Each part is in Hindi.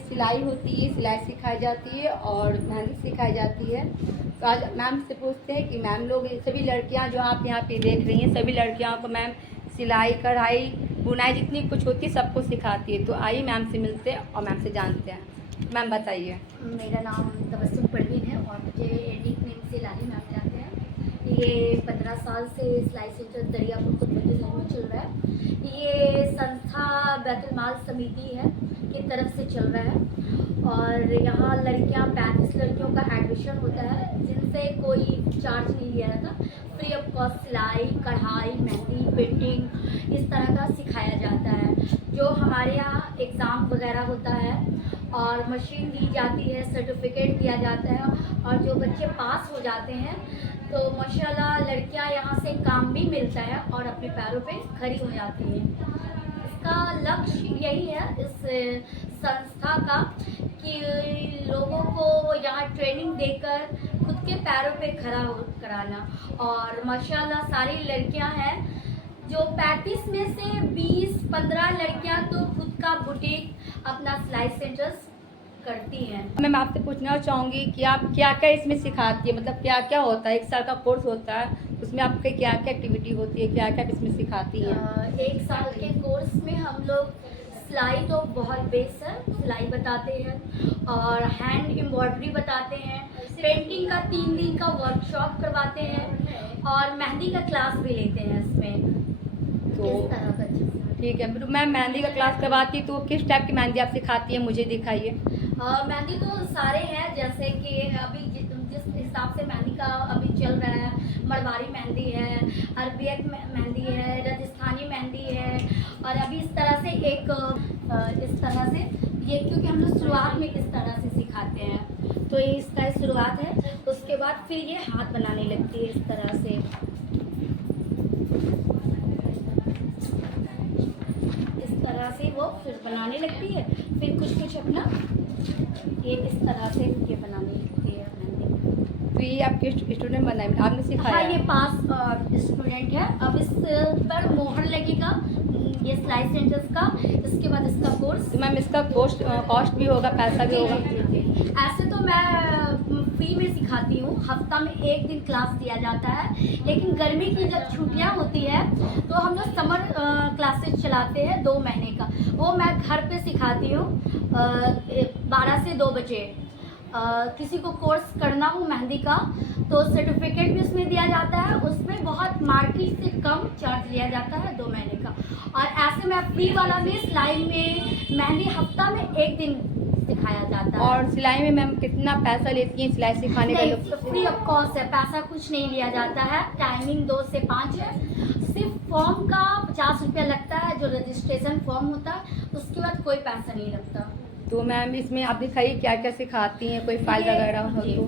सिलाई होती है, सिलाई सिखाई जाती है और मेहंदी सिखाई जाती है। तो आज मैम से पूछते हैं कि मैम लोग सभी लड़कियां जो आप यहाँ पे देख रही हैं, सभी लड़कियों को मैम सिलाई, कढ़ाई, बुनाई जितनी कुछ होती है सबको सिखाती है। तो आइए मैम से मिलते हैं और मैम से जानते हैं। मैम बताइए। मेरा नाम तबस्सुम परवीन है और मुझे निक नेम से लाली मैम जानते हैं। ये 15 साल से सिलाई सेंटर दरियापुर खुदबंदी लाइन में चल रहा है। ये संस्था बैतुल माल समिति है की तरफ से चल रहा है और यहाँ लड़कियाँ 35 लड़कियों का एडमिशन होता है जिनसे कोई चार्ज नहीं लिया जाता। फ्री ऑफ कॉस्ट सिलाई, कढ़ाई, मेहंदी, पेंटिंग इस तरह का सिखाया जाता है। जो हमारे यहाँ एग्ज़ाम वगैरह होता है और मशीन दी जाती है, सर्टिफिकेट दिया जाता है और जो बच्चे पास हो जाते हैं तो माशाल्लाह लड़कियां यहाँ से काम भी मिलता है और अपने पैरों पे खड़ी हो जाती हैं। इसका लक्ष्य यही है इस संस्था का कि लोगों को यहाँ ट्रेनिंग देकर खुद के पैरों पे खड़ा कराना। और माशाल्लाह सारी लड़कियां हैं जो 35 में से 20-15 लड़कियां तो खुद का बुटीक अपना सिलाई सेंटर्स करती हैं। मैम आपसे पूछना चाहूँगी कि आप क्या क्या इसमें सिखाती है, मतलब क्या क्या होता है? 1 साल का कोर्स होता है, उसमें आपके क्या क्या एक्टिविटी होती है, क्या क्या इसमें सिखाती हैं? 1 साल के कोर्स में हम लोग सिलाई तो बहुत बेस है, सिलाई बताते हैं और हैंड एम्ब्रॉयडरी बताते हैं, पेंटिंग का 3 दिन का वर्कशॉप करवाते हैं और मेहंदी का क्लास भी लेते हैं इसमें। तो इस तरह का चीज़। ठीक है मैम, मेहंदी का क्लास करवाती है तो किस टाइप की मेहंदी आप सिखाती है, मुझे दिखाइए। मेहंदी तो सारे हैं, जैसे कि अभी जिस हिसाब से मेहंदी का अभी चल रहा है, मरवारी मेहंदी है, अरबियक मेहंदी है, राजस्थानी मेहंदी है और अभी इस तरह से इस तरह से ये, क्योंकि हम लोग शुरुआत में इस तरह से सिखाते हैं तो ये इसका शुरुआत है। उसके बाद फिर ये हाथ बनाने लगती है इस तरह से, इस तरह से वो फिर बनाने लगती है। फिर कुछ अपना ये इस तरह से ये बनाने लगती है मेहंदी। तो ये आपके स्टूडेंट बनाए, आपने सिखाया? हाँ, ये पास स्टूडेंट है। अब इस पर मोहर लगेगा ये सिलाई सेंटर्स का, इसके बाद इसका कोर्स। तो मैम इसका कॉस्ट भी होगा, पैसा भी होगा? ऐसे तो मैं फ्री में सिखाती हूँ, हफ्ता में 1 दिन क्लास दिया जाता है, लेकिन गर्मी की जब छुट्टियाँ होती है तो हम लोग समर क्लासेस चलाते हैं 2 महीने का। वो मैं घर पे सिखाती हूँ 12 से 2 बजे। किसी को कोर्स करना हो मेहंदी का तो सर्टिफिकेट भी उसमें दिया जाता है, उसमें बहुत मार्केट से कम चार्ज लिया जाता है 2 महीने का। और ऐसे में फ्री वाला भी सिलाई में मेहंदी हफ्ता में 1 दिन सिखाया जाता है। और सिलाई में मैम कितना पैसा लेती हैं सिलाई सिखाने का? नहीं, फ्री ऑफ कॉस्ट है, पैसा कुछ नहीं लिया जाता है। टाइमिंग 2 से 5 है। सिर्फ फॉर्म का 50 रुपया लगता है, जो रजिस्ट्रेशन फॉर्म होता है, उसके बाद कोई पैसा नहीं लगता। तो मैम इसमें आप दिखाइए क्या क्या सिखाती हैं, कोई फाइल वगैरह हो तो?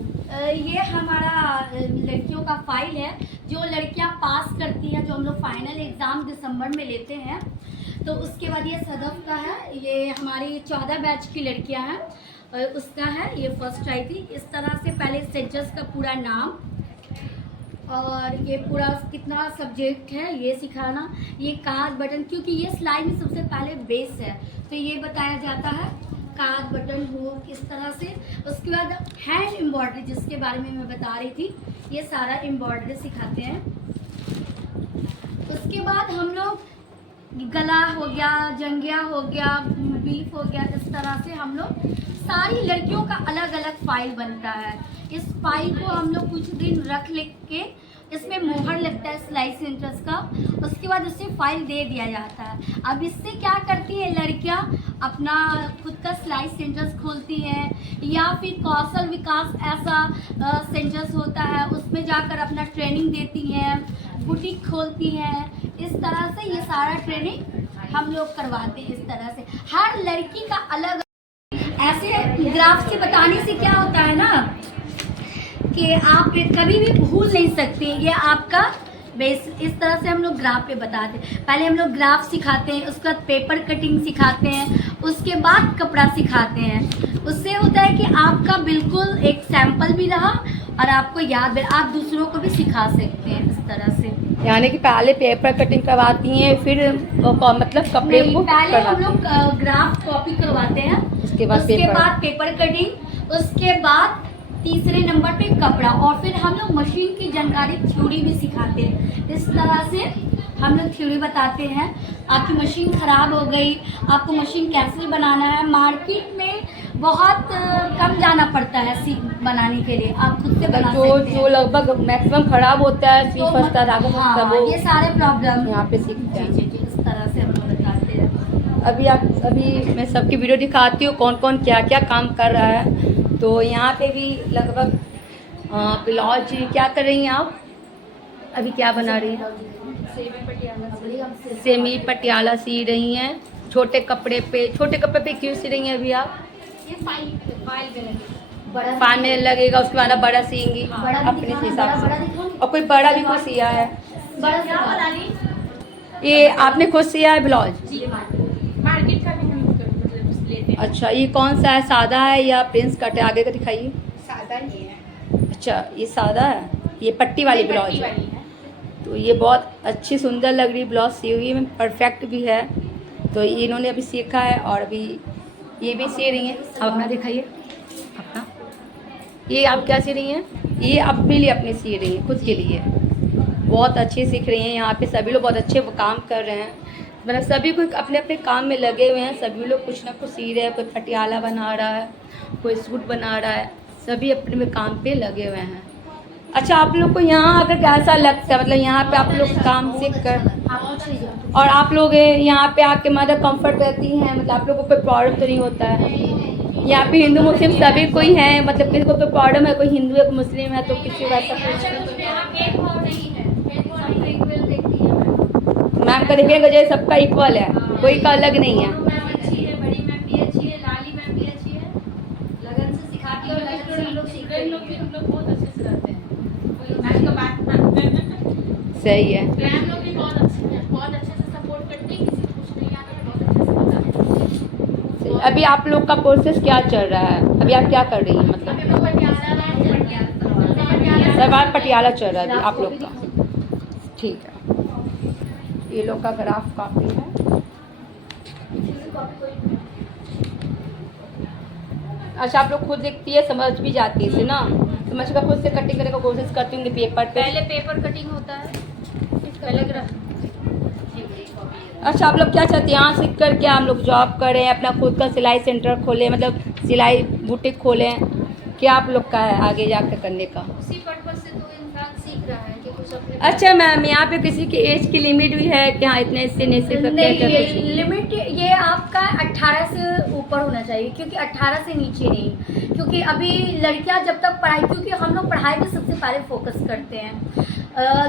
ये हमारा लड़कियों का फाइल है, जो लड़कियां पास करती हैं, जो हम लोग फाइनल एग्ज़ाम दिसंबर में लेते हैं। तो उसके बाद ये सदफ का है, ये हमारी 14 बैच की लड़कियां हैं उसका है, ये फर्स्ट आई थी। इस तरह से पहले सेंटर्स का पूरा नाम और ये पूरा कितना सब्जेक्ट है ये सिखाना, ये कार्ड बटन, क्योंकि ये सिलाई में सबसे पहले बेस है तो ये बताया जाता है कार्ड बटन हो किस तरह से। उसके बाद हैंड एम्ब्रॉयडरी, जिसके बारे में मैं बता रही थी, ये सारा एम्ब्रॉयडरी सिखाते हैं। उसके बाद हम लोग गला हो गया, जंघिया हो गया, बीफ हो गया, इस तरह से हम लोग सारी लड़कियों का अलग अलग फाइल बनता है। इस फाइल को हम लोग कुछ दिन रख लिख के इसमें मोहर लगता है सिलाई सेंटर्स का, उसके बाद उसे फाइल दे दिया जाता है। अब इससे क्या करती है लड़कियां, अपना खुद का सिलाई सेंटर्स खोलती हैं या फिर कौशल विकास ऐसा सेंटर्स होता है, उसमें जाकर अपना ट्रेनिंग देती हैं, बुटीक खोलती हैं। इस तरह से ये सारा ट्रेनिंग हम लोग करवाते हैं। इस तरह से हर लड़की का अलग, ऐसे ग्राफ से बताने से क्या होता है ना कि आप कभी भी भूल नहीं सकते, ये आपका बेस। इस तरह से हम लोग ग्राफ पे बताते हैं। पहले हम लोग ग्राफ सिखाते हैं, उसके बाद पेपर कटिंग सिखाते हैं, उसके बाद कपड़ा सिखाते हैं। उससे होता है कि आपका बिल्कुल एक सैंपल भी रहा और आपको याद भी, आप दूसरों को भी सिखा सकते हैं इस तरह से। यानी कि पहले पेपर कटिंग करवाती हैं, फिर मतलब कपड़े को पहले हम लोग ग्राफ कॉपी करवाते हैं, उसके बाद पेपर कटिंग, उसके बाद तीसरे नंबर पे कपड़ा, और फिर हम लोग मशीन की जानकारी थ्योरी भी सिखाते हैं। इस तरह से हम लोग थ्योरी बताते हैं। आपकी मशीन ख़राब हो गई, आपको मशीन कैसे बनाना है, मार्केट में बहुत कम जाना पड़ता है सीख बनाने के लिए, आप खुद से बना सकते हैं। जो लगभग मैक्सिमम खराब होता है, सीख फंसता है, धागा फंसता है, वो ये सारे प्रॉब्लम यहाँ पे सीखते हैं। जी, इस तरह से हम लोग बताते हैं। अभी मैं सबकी वीडियो दिखाती हूँ कौन कौन क्या क्या काम कर रहा है। तो यहाँ पे भी लगभग ब्लाउज क्या कर रही हैं आप? अभी क्या बना रही हैं? सेमी पटियाला सी रही हैं। छोटे कपड़े पे क्यों सी रही हैं अभी आप? ये फाइल में लगेगा, उसके बाद आप बड़ा सीएंगी अपने हिसाब से। और कोई बड़ा भी कुछ सिया है? ये आपने खुद सिया है ब्लाउज? मार्केट का भी हम मतलब लेते हैं। अच्छा, ये कौन सा है, सादा है या प्रिंस कट है? आगे का दिखाइए। सादा ही है। अच्छा, ये सादा है, ये पट्टी वाली ब्लाउज है। तो ये बहुत अच्छी सुंदर लग रही ब्लाउज सी हुई है, परफेक्ट भी है। तो इन्होंने अभी सीखा है और अभी ये भी सी रही हैं। अब अपना दिखाइए अपना। ये आप क्या सी रही हैं? ये अपने लिए अपने सी रही हैं, खुद के लिए। बहुत अच्छी सीख रही हैं। यहाँ पे सभी लोग बहुत अच्छे काम कर रहे हैं, मतलब सभी कोई अपने अपने काम में लगे हुए हैं। सभी लोग कुछ ना कुछ सी रहे हैं, कोई पटियाला बना रहा है, कोई सूट बना रहा है, सभी अपने में काम पे लगे हुए हैं। अच्छा, आप लोग को यहाँ अगर कैसा लगता है, मतलब यहाँ पे आप लोग काम सीख कर और आप लोग यहाँ पे आके मतलब कंफर्ट रहती हैं, मतलब आप लोगों को कोई प्रॉब्लम तो नहीं होता है? यहाँ पे हिंदू मुस्लिम सभी कोई है, मतलब किसी को कोई प्रॉब्लम है, कोई हिंदू है कोई मुस्लिम है, तो किसी को ऐसा कुछ मैम का देखिएगा जैसे सबका इक्वल है, कोई का अलग नहीं है। सही है। अभी आप लोग का प्रोसेस क्या चल रहा है? अभी आप क्या कर रही हैं? मतलब सलवार पटियाला चल रहा है अभी आप लोग का, ठीक है। ये लोग का ग्राफ कॉपी है। अच्छा, आप लोग खुद देखती है, समझ भी जाती है इसे ना, समझ कर खुद से कटिंग करने की कोशिश करती हूँ पेपर पे। पहले पेपर कटिंग होता है, पहले अच्छा, आप लोग क्या चाहते हैं यहाँ सीख कर क्या हम लोग जॉब करें, अपना खुद का सिलाई सेंटर खोलें, मतलब सिलाई बुटीक खोलें? क्या आप लोग का है आगे जाकर करने का? उसी पर्पस से तो इंसान सीख रहा है कि कुछ अपने। अच्छा मैम, यहाँ पे किसी की एज की लिमिट भी है कि हाँ इतने इससे नहीं सीख सकते हैं? नहीं, लिमिट ये आपका 18 से ऊपर होना चाहिए, क्योंकि 18 से नीचे नहीं। क्योंकि अभी लड़कियां जब तक पढ़ाई, क्योंकि हम लोग पढ़ाई पे सबसे पहले फोकस करते हैं,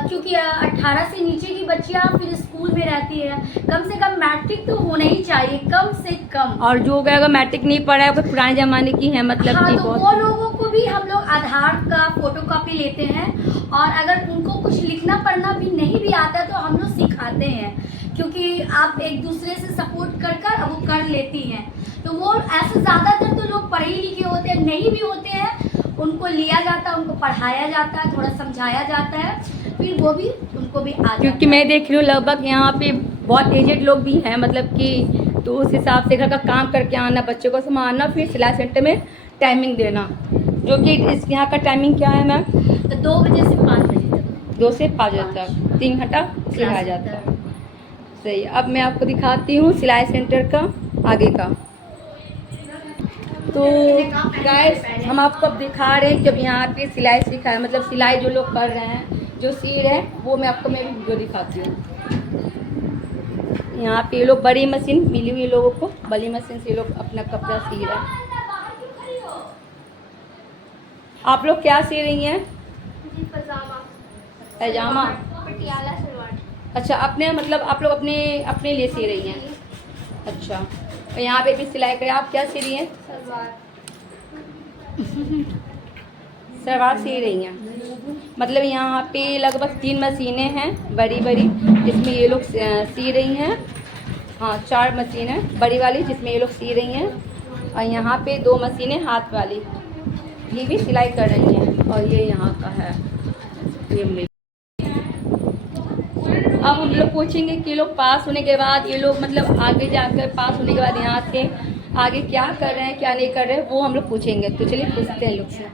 क्योंकि 18 से नीचे की बच्चियां फिर स्कूल में रहती है। कम से कम मैट्रिक तो होना ही चाहिए, कम से कम। और जो अगर मैट्रिक नहीं पढ़ा है, वो पुराने ज़माने की है, मतलब हाँ, कि तो वो लोगों को भी हम लोग आधार का फोटोकॉपी लेते हैं, और अगर उनको कुछ लिखना पढ़ना भी नहीं भी आता है तो हम लोग सिखाते हैं, क्योंकि आप एक दूसरे से सपोर्ट कर वो कर लेती हैं। तो वो ऐसे ज़्यादातर तो लोग पढ़े लिखे होते हैं, नहीं भी होते हैं, उनको लिया जाता है, उनको पढ़ाया जाता है, थोड़ा समझाया जाता है, फिर वो भी उनको भी आ। क्योंकि मैं देख रही हूँ लगभग यहाँ पे बहुत एजेड लोग भी हैं, मतलब कि तो उस हिसाब से घर का काम करके आना, बच्चों को संभालना, फिर सिलाई सेंटर में टाइमिंग देना, जो कि इस यहाँ का टाइमिंग क्या है मैम? 2 बजे से 5 बजे तक। 2 से 5 बजे तक 3 घंटा सिखाया जाता है। सही। अब मैं आपको दिखाती हूँ सिलाई सेंटर का आगे का। तो गाइस, हम आपको अब दिखा रहे हैं जब यहाँ पे सिलाई सीखा है, मतलब सिलाई जो लोग कर रहे हैं, जो सी रहे हैं, वो मैं आपको मैं भी वीडियो दिखाती हूँ। यहाँ पे ये लोग बड़ी मशीन मिली हुई लोगों को, बड़ी मशीन से ये लोग अपना कपड़ा सी रहे हैं। आप लोग क्या सी रही हैं? पैजामा, पटियाला सलवार। अच्छा, अपने मतलब आप लोग अपने अपने लिए सी रही हैं? अच्छा, और यहाँ पे भी सिलाई करें, आप क्या सी रही हैं? सलवार सी रही हैं। मतलब यहाँ पे लगभग 3 मशीनें हैं बड़ी बड़ी, जिसमें ये लोग सी रही हैं। हाँ, 4 मशीनें बड़ी वाली जिसमें ये लोग सी रही हैं, और यहाँ पे 2 मशीनें हाथ वाली, ये भी सिलाई कर रही हैं। और ये यहाँ का है, ये अब हम लोग पूछेंगे कि लोग पास होने के बाद, ये लोग मतलब आगे जाकर पास होने के बाद यहाँ से आगे क्या कर रहे हैं क्या नहीं कर रहे हैं वो हम लोग पूछेंगे। तो चलिए पूछते हैं लोग से।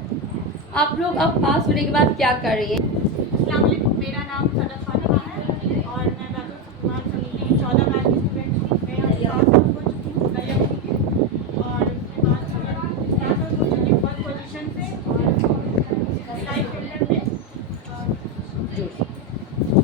आप लोग अब पास होने के बाद क्या कर रही हैं? अस्सलाम वालेकुम, मेरा नाम सदा फातिमा है और मैं बैतुल सफ़वान समिति 14 बैच की स्टूडेंट हूँ। मैं यहाँ पास आउट हो चुकी हूँ गया और उसके बाद मैं पास आउट हो चुकी हूँ फर्स्ट पोजीशन से और सिलाई सेंटर में।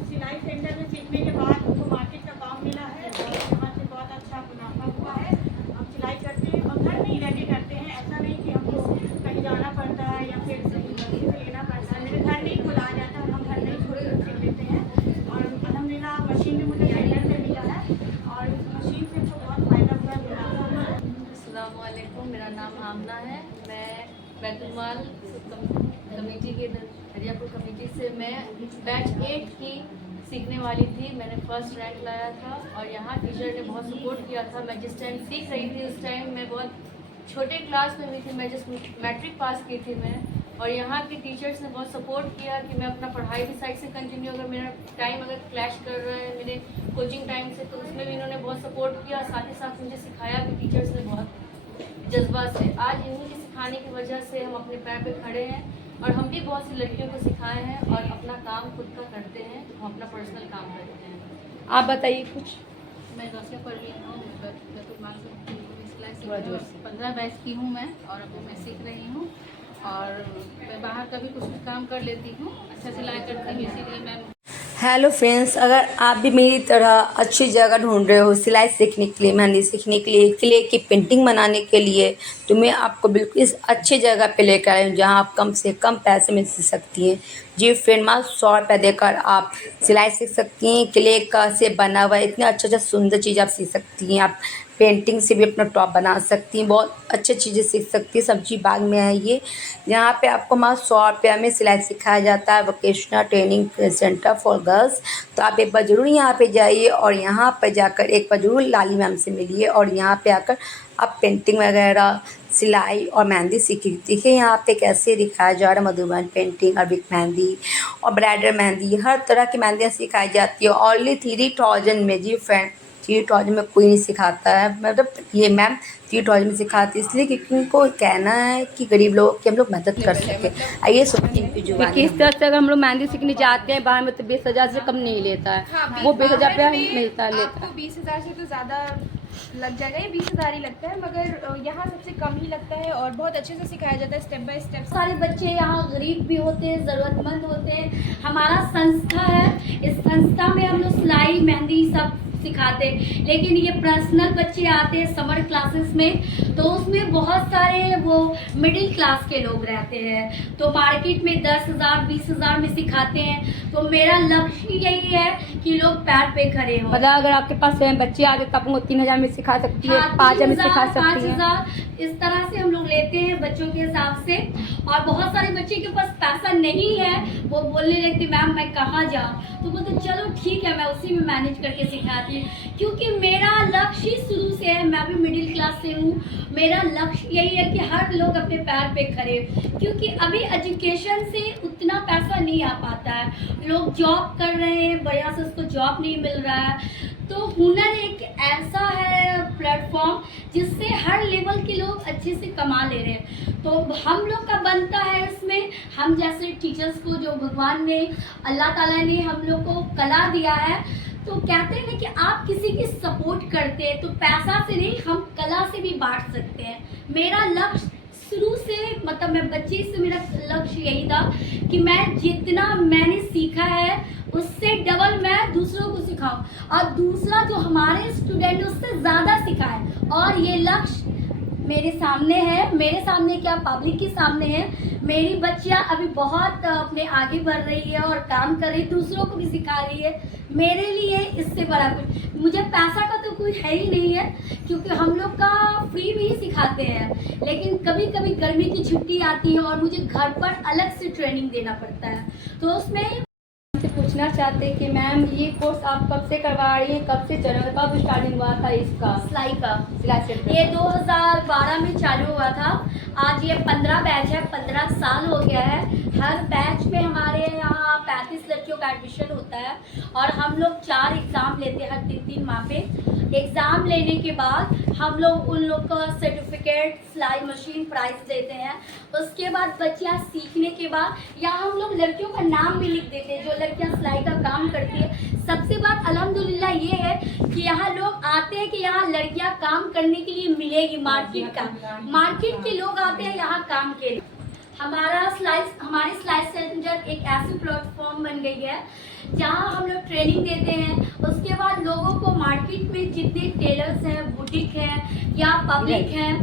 सिलाई सेंटर में सीखने के बाद हमको मार्केट का काम मिला है और उसके बाद से बहुत अच्छा मुनाफा हुआ है। हम सिलाई करते हैं और घर में ही रह के करते हैं, ऐसा नहीं कि हमको कहीं जाना पड़ता है या फिर कहीं मशीन से लेना पड़ता है। मेरे घर में ही खुला आ जाता है और हम घर में ही छोड़ कर सीख लेते हैं और अल्हम्दुलिल्लाह मशीन भी मुझे सेंटर से मिला है और इस मशीन से हमको बहुत फ़ायदा हुआ है, मुनाफा हुआ है। अस्सलाम वालेकुम, मेरा नाम आमना है। मैं बैतुल कमेटी के हरियापुर कमेटी से मैं बैच 8 की सीखने वाली थी। मैंने फर्स्ट रैंक लाया था और यहाँ टीचर ने बहुत सपोर्ट किया था। मैं जिस टाइम सीख रही थी उस टाइम मैं बहुत छोटे क्लास में हुई थी, मैं जस्ट मैट्रिक पास की थी मैं। और यहाँ के टीचर्स ने बहुत सपोर्ट किया कि मैं अपना पढ़ाई भी साइड से कंटिन्यू, अगर मेरा टाइम अगर क्लैश कर रहा है मेरे कोचिंग टाइम से तो उसमें भी इन्होंने बहुत सपोर्ट किया। साथ ही साथ मुझे सिखाया भी टीचर्स ने बहुत जज्बा से। आज इन्हीं के सिखाने की वजह से हम अपने पैर पे खड़े हैं और हम भी बहुत सी लड़कियों को सिखाए हैं और अपना काम खुद का करते हैं, हम अपना पर्सनल काम करते हैं। आप बताइए कुछ। मैं रौसिया परवीन हूँ, बैतुल सिलाई थोड़ा जोर से। 15 बैच की हूँ मैं और अभी मैं सीख रही हूँ और मैं बाहर का भी कुछ काम कर लेती हूँ, अच्छा सिलाई करती हूँ, इसीलिए मैं हेलो फ्रेंड्स, अगर आप भी मेरी तरह अच्छी जगह ढूंढ रहे हो सिलाई सीखने के लिए, मेहंदी सीखने के लिए, क्ले की पेंटिंग बनाने के लिए, तो मैं आपको बिल्कुल इस अच्छी जगह पे लेकर आई हूँ जहाँ आप कम से कम पैसे में सीख सकती हैं। जी फ्रेंड, मात्र 100 रुपये देकर आप सिलाई सीख सकती हैं। क्ले का से बना हुआ इतना अच्छा सुंदर चीज़ आप सीख सकती हैं। आप पेंटिंग से भी अपना टॉप बना सकती हैं, बहुत अच्छी चीज़ें सीख सकती हैं। सब्जी बाग में है ये, यहाँ पे आपको मात्र 100 रुपये में सिलाई सिखाया जाता है। Vocational training centre for girls. तो आप एक बार ज़रूर यहाँ पे जाइए और यहाँ पर जाकर एक बार ज़रूर लाली मैम से मिलिए और यहाँ पे आकर आप पेंटिंग वगैरह, सिलाई और मेहंदी सीखिए। देखिए यहाँ पे कैसे दिखाया जा रहा है मधुबन पेंटिंग, अरबिक मेहंदी और ब्राइडल मेहंदी, हर तरह की मेहंदियाँ सिखाई जाती है ओनली 3000 में। जी फ्रेंड, 3000 में कोई नहीं सिखाता है, मतलब ये मैम 3000 में सिखाती है इसलिए क्योंकि उनको कहना है कि गरीब लोगों की हम लोग मदद कर सकें। आइए सुनते हैं जो किस तरह से अगर हम लोग मेहंदी सीखने जाते हैं बाहर में तो 20,000 से कम नहीं लेता है। हाँ, वो 20,000 बाहर रुपया में मिलता है, लेता आपको है। 20,000 से तो ज़्यादा लग जाएगा, ये 20,000 ही लगता है, मगर यहाँ सबसे कम ही लगता है और बहुत अच्छे से सिखाया जाता है स्टेप बाय स्टेप। सारे बच्चे यहाँ गरीब भी होते हैं, ज़रूरतमंद होते हैं। हमारा संस्था है, इस संस्था में हम लोग सिलाई मेहंदी सब सिखाते हैं, लेकिन ये पर्सनल बच्चे आते हैं समर क्लासेस में, तो उसमें बहुत सारे वो मिडिल क्लास के लोग रहते हैं, तो मार्केट में 10,000 20,000 में सिखाते हैं। तो मेरा लक्ष्य यही है कि लोग पैर पे खड़े हों। मतलब अगर आपके पास बच्चे आते तो आप उनको 3,000 में सिखा सकती है, 5,000 में सिखा सकती है। 5,000 इस तरह से हम लोग लेते हैं बच्चों के हिसाब से। और बहुत सारे बच्चे के पास पैसा नहीं है, वो बोलने लगते मैम मैं कहाँ जाऊँ, तो बोलते चलो ठीक है मैं उसी में मैनेज करके सिखाती हूँ। क्योंकि मेरा लक्ष्य शुरू से है, मैं भी मिडिल क्लास से हूँ, मेरा लक्ष्य यही है कि हर लोग अपने पैर पे खड़े, क्योंकि अभी एजुकेशन से उतना पैसा नहीं आ पाता है। लोग जॉब कर रहे हैं, बढ़िया से उसको जॉब नहीं मिल रहा है। तो हुनर एक ऐसा है प्लेटफॉर्म जिससे हर लेवल के लोग अच्छे से कमा ले रहे हैं। तो हम लोग का बनता है इसमें, हम जैसे टीचर्स को जो भगवान ने, अल्लाह ताला ने हम लोग को कला दिया है, तो कहते हैं ना कि आप किसी की सपोर्ट करते हैं तो पैसा से नहीं, हम कला से भी बांट सकते हैं। मेरा लक्ष्य शुरू से, मतलब मैं बच्चे से मेरा लक्ष्य यही था कि मैं जितना मैंने सीखा है उससे डबल मैं दूसरों को सिखाऊं और दूसरा जो हमारे स्टूडेंट उससे ज़्यादा सिखाए। और ये लक्ष्य मेरे सामने है, मेरे सामने क्या पब्लिक के सामने है। मेरी बच्चियां अभी बहुत अपने आगे बढ़ रही है और काम कर रही है, दूसरों को भी सिखा रही है। मेरे लिए इससे बड़ा कुछ, मुझे पैसा का तो कोई है ही नहीं है, क्योंकि हम लोग का फ्री में ही सिखाते हैं। लेकिन कभी कभी गर्मी की छुट्टी आती है और मुझे घर पर अलग से ट्रेनिंग देना पड़ता है, तो उसमें से पूछना चाहते हैं कि मैम ये कोर्स आप कब से करवा रही हैं, कब से चल रहा है, कब स्टार्टिंग हुआ था इसका सिलाई का? सिलाई सेंटर? ये 2012 में चालू हुआ था। आज ये 15 बैच है, 15 साल हो गया है। हर बैच में हमारे यहाँ 35 लड़कियों का एडमिशन होता है और हम लोग 4 एग्ज़ाम लेते हैं हर 3-3 माह पे। एग्ज़ाम लेने के बाद हम लोग उन लोग का सर्टिफिकेट, सिलाई मशीन प्राइस देते हैं। उसके बाद बच्चियाँ सीखने के बाद यहाँ हम लोग लड़कियों का नाम भी लिख देते हैं जो लड़कियाँ सिलाई का काम करती है। सबसे बात अल्हम्दुलिल्लाह ये है कि यहाँ लोग आते हैं कि यहाँ लड़कियाँ काम करने के लिए मिलेगी। मार्केट के लोग आते हैं यहाँ काम के लिए। हमारी सिलाई सेंटर एक ऐसी प्लेटफॉर्म बन गई है जहाँ हम लोग ट्रेनिंग देते हैं। उसके बाद लोगों को मार्केट में जितने टेलर्स हैं, बुटीक हैं या पब्लिक हैं,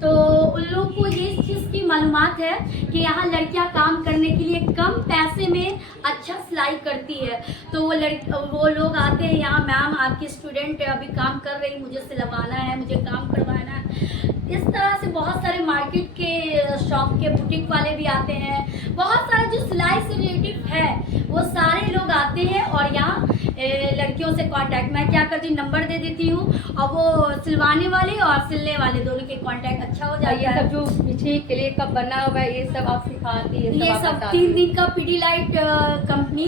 तो उन लोगों को ये चीज़ की मालूमात है कि यहाँ लड़कियाँ काम करने के लिए कम पैसे में अच्छा सिलाई करती है। तो वो लोग आते हैं यहाँ, मैम आपकी स्टूडेंट अभी काम कर रही, मुझे सिलवाना है, मुझे काम करवाना है। इस तरह से बहुत सारे मार्केट के शॉप के बुटीक वाले भी आते हैं। बहुत सारे जो सिलाई से रिलेटिव है वो सारे लोग आते हैं और यहाँ लड़कियों से कांटेक्ट, मैं क्या करती हूँ, नंबर दे देती हूँ और वो सिलवाने वाले और सिलने वाले दोनों के कांटेक्ट अच्छा हो जाता है। ये सब जो पीछे क्ले का बना हुआ है ये सब आप सिखाती है? ये सब 3 दिन का पीडीलाइट कंपनी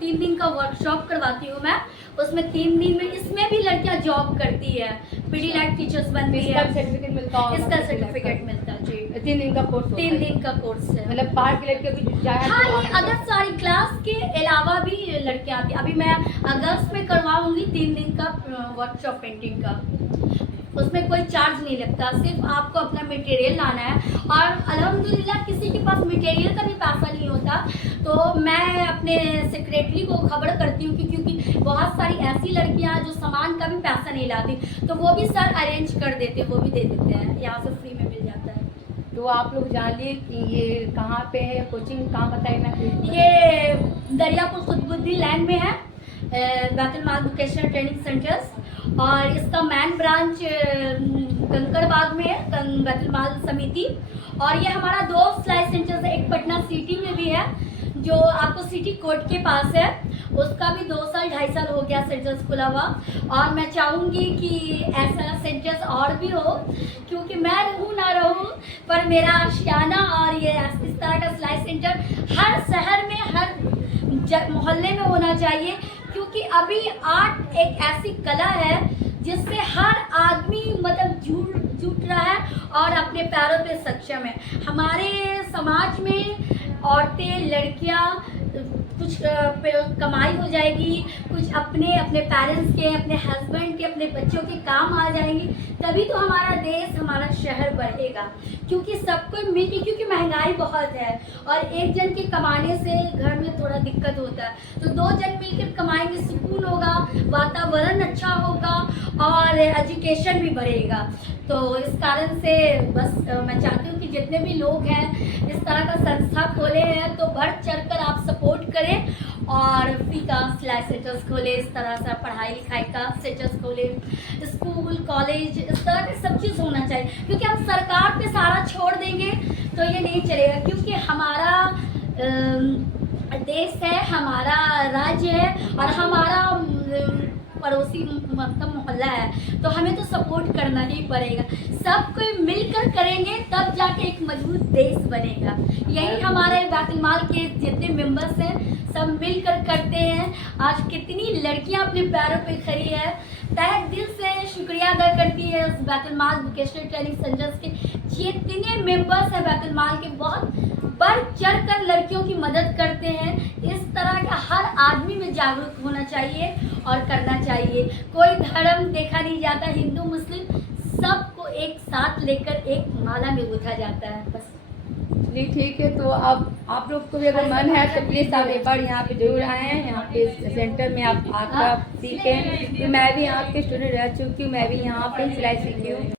3 दिन का वर्कशॉप करवाती हूँ मैं। उसमें 3 दिन में इसमें भी लड़कियां जॉब करती है, पीडीलाइट टीचर्स बनती है। इसका सर्टिफिकेट मिलता होगा? इसका सर्टिफिकेट मिलता है जी। 3 दिन का कोर्स? 3 दिन का कोर्स है। मतलब बाहर की लड़कियां भी जाए? हाँ, ये अदर सारी क्लास के अलावा भी लड़कियां आती हैं। अभी मैं अगस्त में करवाऊंगी 3 दिन का वर्कशॉप पेंटिंग का। उसमें कोई चार्ज नहीं लगता, सिर्फ आपको अपना मटेरियल लाना है। और अल्हम्दुलिल्लाह किसी के पास मटेरियल का भी पैसा नहीं होता, तो मैं अपने सेक्रेटरी को खबर करती हूँ कि क्योंकि बहुत सारी ऐसी लड़कियाँ जो सामान का भी पैसा नहीं लाती, तो वो भी सर अरेंज कर देते, वो भी दे देते हैं, यहाँ से फ्री में मिल जाता है। तो आप लोग जानिए कि ये कहाँ पे है, कोचिंग कहाँ बताइए ना? ये दरियापुर खुदबुद्दी लैंड में है, बैतुल माल वोकेशनल ट्रेनिंग सेंटर्स। और इसका मैन ब्रांच कंकड़बाग में है, बैतुल माल समिति। और ये हमारा 2 सिलाई सेंटर्स है, एक पटना सिटी में भी है जो आपको सिटी कोर्ट के पास है, उसका भी 2 साल 2.5 साल हो गया सेंटर्स खुला हुआ। और मैं चाहूँगी कि ऐसा सेंटर्स और भी हो, क्योंकि मैं रहूँ ना रहूँ पर मेरा आशियाना और ये इस तरह का सिलाई सेंटर हर शहर में, हर मोहल्ले में होना चाहिए। क्योंकि अभी आर्ट एक ऐसी कला है जिससे हर आदमी मतलब जुट रहा है और अपने पैरों पे सक्षम है। हमारे समाज में औरतें, लड़कियां कुछ कमाई हो जाएगी, कुछ अपने पेरेंट्स के, अपने हस्बैंड के, अपने बच्चों के काम आ जाएंगी, तभी तो हमारा देश, हमारा शहर बढ़ेगा। क्योंकि सबको मिलके, क्योंकि महंगाई बहुत है और एक जन के कमाने से घर में थोड़ा दिक्कत होता है, तो 2 जन मिलकर कमाएंगे, सुकून होगा, वातावरण अच्छा होगा और एजुकेशन भी बढ़ेगा। तो इस कारण से बस मैं चाहती हूँ कि जितने भी लोग हैं इस तरह का संस्था खोले हैं तो बढ़ चढ़कर आप सपोर्ट करें और फ्री का सिलाई सेंटर्स खोले, इस तरह से पढ़ाई लिखाई का सेंटर्स खोले, स्कूल कॉलेज इस तरह के सब चीज़ होना चाहिए। क्योंकि हम सरकार पे सारा छोड़ देंगे तो ये नहीं चलेगा, क्योंकि हमारा देश है, हमारा राज्य है और हमारा पड़ोसी मतलब मोहल्ला है, तो हमें तो सपोर्ट करना ही पड़ेगा। सब कोई मिलकर करेंगे तब जाके एक मजबूत देश बनेगा। यही हमारे बैतुल माल के जितने मेंबर्स हैं सब मिलकर करते हैं। आज कितनी लड़कियां अपने पैरों पे खड़ी है, तहे दिल से शुक्रिया अदा करती है उस बैतुल माल वोकेशनल ट्रेनिंग सेंटर्स के जितने मेंबर्स हैं बैतुल माल के, बहुत बढ़ चढ़ कर लड़कियों की मदद करते हैं। इस तरह का हर आदमी में जागरूक होना चाहिए और करना चाहिए। कोई धर्म देखा नहीं जाता, हिंदू मुस्लिम सबको एक साथ लेकर एक माला में गुथा जाता है बस। जी ठीक है, तो अब आप लोग को भी अगर मन है तो प्लीज़ आप एक बार यहाँ पे जरूर आएँ, यहाँ पे सेंटर में आप आकर सीखें। तो मैं भी यहाँ के स्टूडेंट रह चुकी हूँ, मैं भी यहाँ पे सिलाई सीखी हूँ।